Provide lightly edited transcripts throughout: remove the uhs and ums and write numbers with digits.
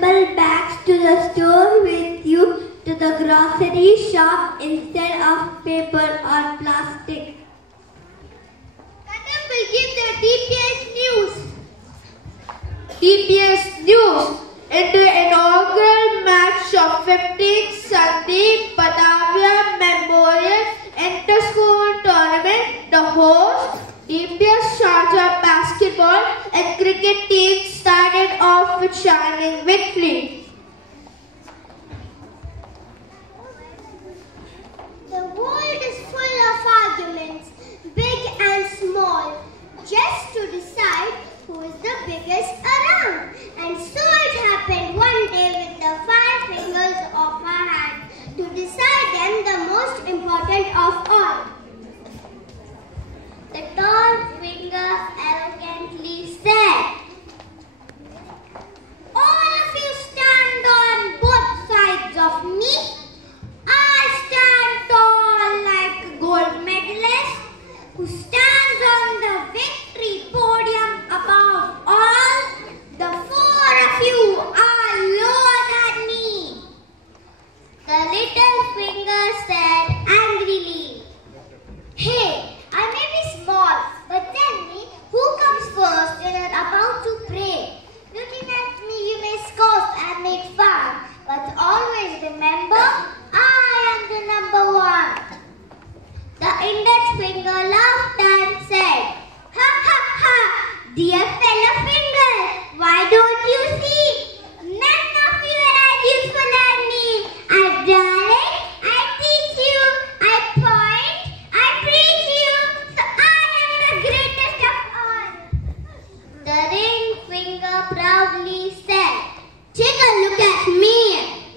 reusable bags to the store with you to the grocery shop instead of paper or plastic. Kadam will give the DPS news. DPS news. In the inaugural match of 15th Sandeep Padavia Memorial Inter-School Tournament, the host DPS Sharjah basketball and cricket teams started off with shining victory. The world is full of arguments, big and small, just to decide who is the biggest around. And so it happened one day with the 5 fingers of our hand to decide them the most important of all. The tall finger arrogantly said, "All of you stand on both sides of me. I stand tall like a gold medalist who stands on the victory podium above all. The 4 of you are lower than me." The little finger said angrily, "Hey, I may be small, but tell me, who comes first when you're about to pray? Looking at me, you may scoff and make fun, but always remember, I am the number 1. The index finger laughed and said, "Ha ha ha, dear fellow finger, why don't you see? None of you are useful than me. I draw it, I teach you, I point, I preach you, so I am the greatest of all." The ring finger proudly said, "Take a look at me.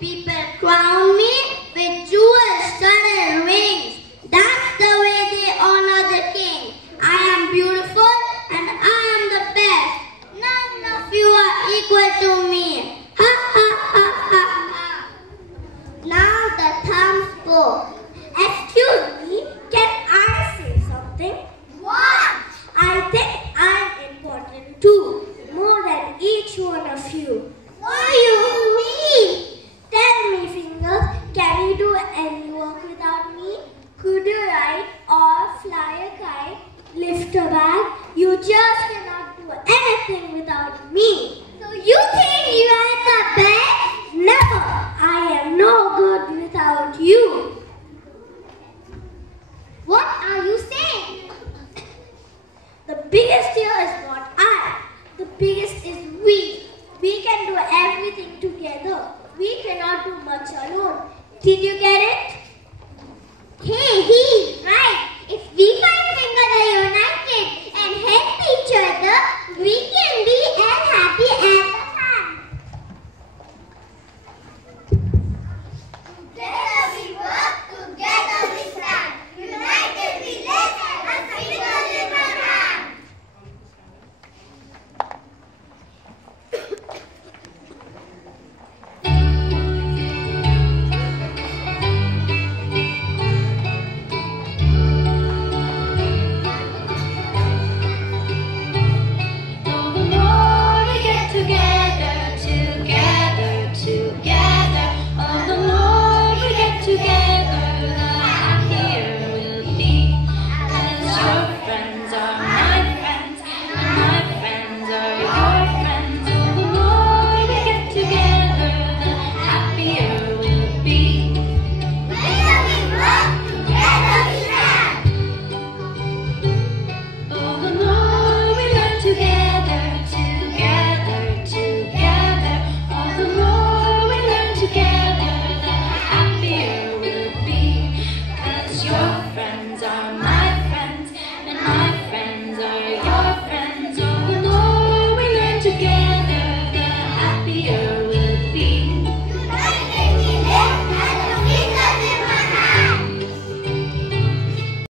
People crown me with jewel-studded rings. That's the way they honor the king. I am beautiful and I am the best. None of you are equal to me. Ha ha ha ha ha." Now the thumb spoke. "Excuse me, can I say something?" "What?" "I think I'm important too, more than each one of you." "What do you mean?" "Tell me, fingers, can you do any work without me? Could you ride or fly a kite, lift a bag? You just cannot do anything without me. So you think you are the best? Never! I am no good without you." "What are you saying?" "The biggest here is not I. The biggest